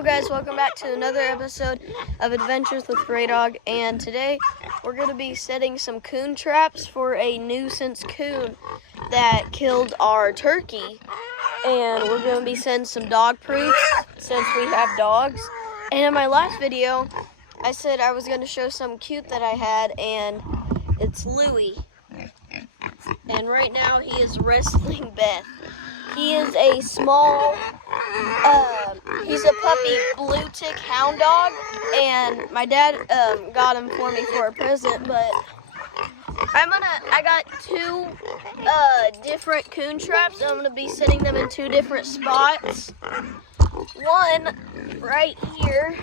Hello guys, welcome back to another episode of Adventures with Gray Dog, and today we're going to be setting some coon traps for a nuisance coon that killed our turkey, and we're going to be setting some dog proofs since we have dogs. And in my last video I said I was going to show some cute that I had, and it's Louie, and right now he is wrestling Beth. He is a small, he's a puppy blue tick hound dog, and my dad got him for me for a present, but I got two different coon traps, and I'm gonna be setting them in two different spots. One right here.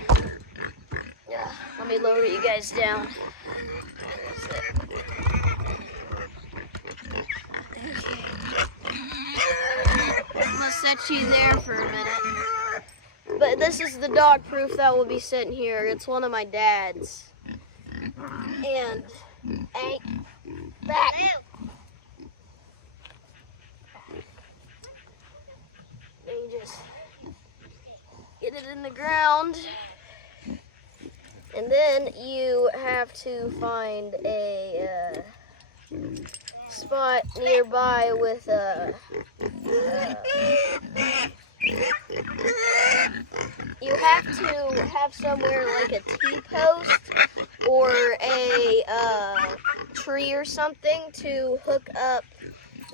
Yeah, let me lower you guys down. I'm gonna set you there for a minute. But this is the dog proof that will be sitting here. It's one of my dad's. And, hey, back. And you just get it in the ground. And then you have to find a spot nearby with you have to have somewhere like a T-post or a tree or something to hook up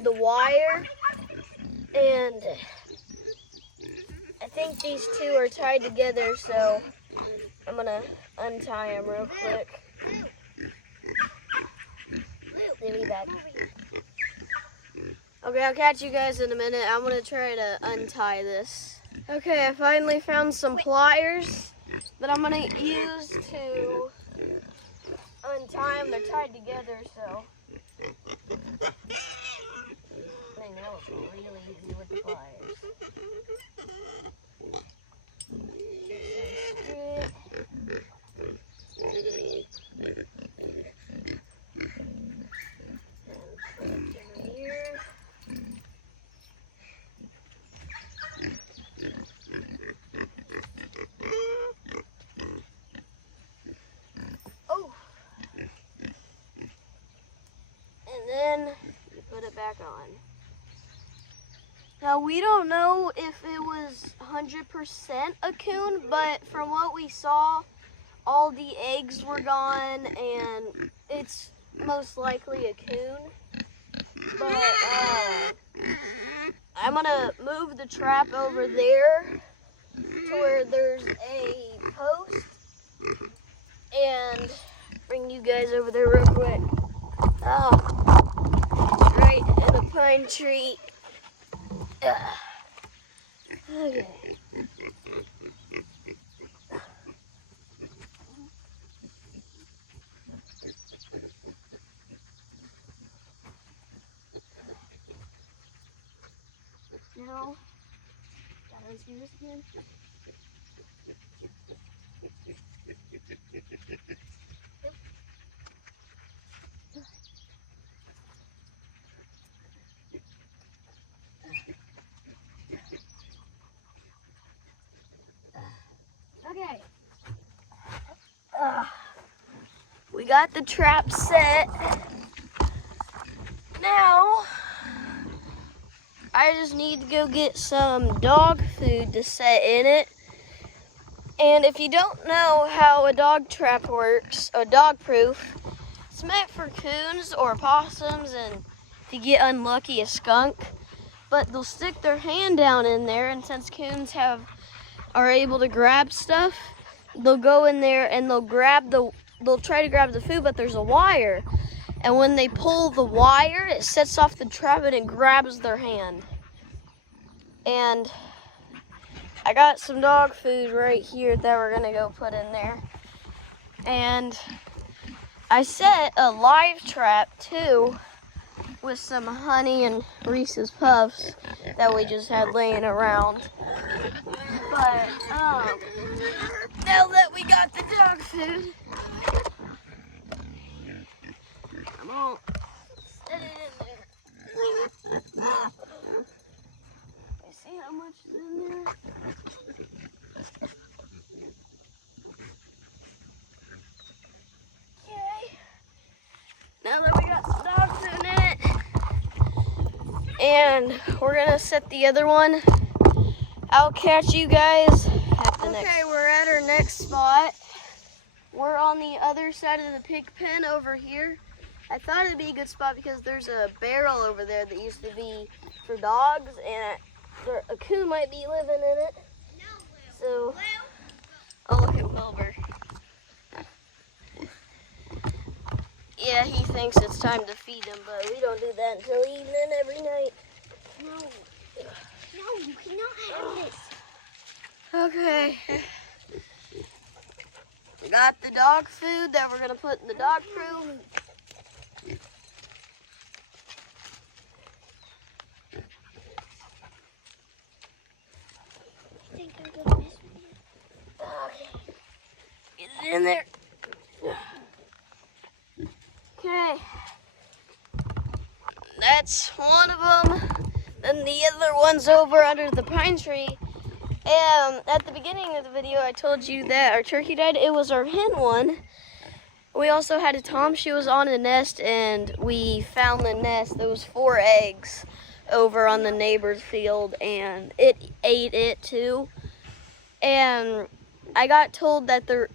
the wire, and I think these two are tied together, so I'm gonna untie them real quick. Give me back. Okay, I'll catch you guys in a minute. I'm gonna try to untie this. Okay, I finally found some pliers that I'm gonna use to untie them. They're tied together, so. Dang, that was really easy with the pliers. Then you put it back on. Now we don't know if it was 100% a coon, but from what we saw, all the eggs were gone, and it's most likely a coon. But I'm gonna move the trap over there to where there's a post, and bring you guys over there real quick. Oh, it's right in the pine tree. Okay. Now, gotta unscrew this again. Okay. We got the trap set. Now, I just need to go get some dog food to set in it. And if you don't know how a dog trap works, a dog proof, it's meant for coons or possums, and if you get unlucky, a skunk. But they'll stick their hand down in there, and since coons are able to grab stuff, they'll go in there and they'll try to grab the food, but there's a wire. And when they pull the wire, it sets off the trap and it grabs their hand. And I got some dog food right here that we're gonna go put in there. And I set a live trap too with some honey and Reese's Puffs that we just had laying around. But now that we got the dog food, come on, set it in there. You see how much is in there? and we're gonna set the other one. I'll catch you guys at the next. Okay, we're at our next spot. We're on the other side of the pig pen over here. I thought it'd be a good spot because there's a barrel over there that used to be for dogs, and a coon might be living in it. So, oh, look at Wilbur. Yeah, he thinks it's time to feed him, but we don't do that until evening every night. No, you cannot have this. Okay. We got the dog food that we're gonna put in the dog proof. I think I'm gonna mess with you. Okay. Get it in there. Okay. That's one of them. Then the other one's over under the pine tree. And at the beginning of the video, I told you that our turkey died. It was our hen one. We also had a tom. She was on a nest, and we found the nest. There was 4 eggs over on the neighbor's field, and it ate it too. And I got told that the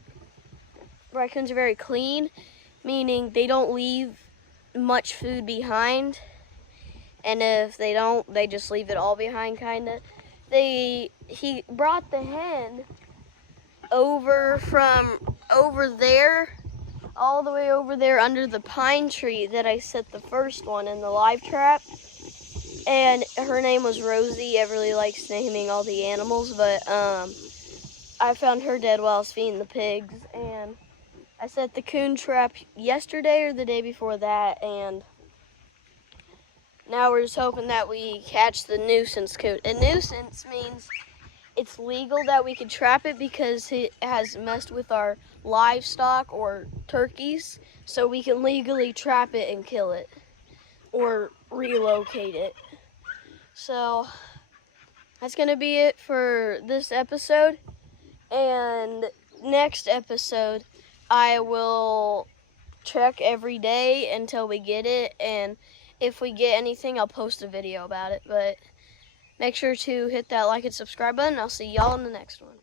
raccoons are very clean, meaning they don't leave much food behind. And if they don't, they just leave it all behind, kinda. He brought the hen over from over there, all the way over there under the pine tree that I set the first one in the live trap. And her name was Rosie. I really likes naming all the animals, but I found her dead while I was feeding the pigs. And I set the coon trap yesterday or the day before that, and now we're just hoping that we catch the nuisance coon. A nuisance means it's legal that we can trap it because it has messed with our livestock or turkeys, so we can legally trap it and kill it or relocate it. So that's gonna be it for this episode, and next episode I will check every day until we get it, and if we get anything, I'll post a video about it. But make sure to hit that like and subscribe button. I'll see y'all in the next one.